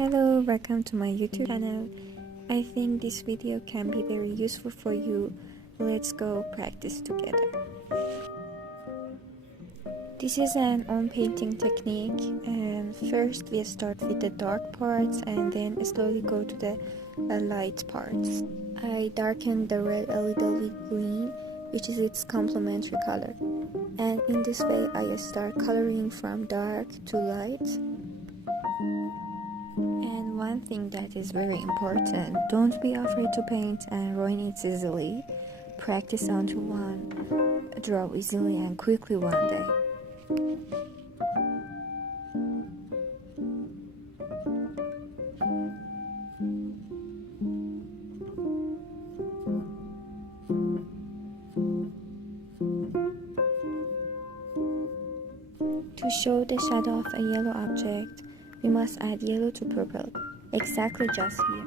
Hello, welcome to my YouTube channel. I think this video can be very useful for you. Let's go practice together. This is an on-painting technique, and first we start with the dark parts and then slowly go to the light parts. I darken the red a little with green, which is its complementary color. And in this way I start coloring from dark to light. And one thing that is very important, don't be afraid to paint and ruin it easily. Practice until one draw easily and quickly one day. To show the shadow of a yellow object, we must add yellow to purple, exactly just here.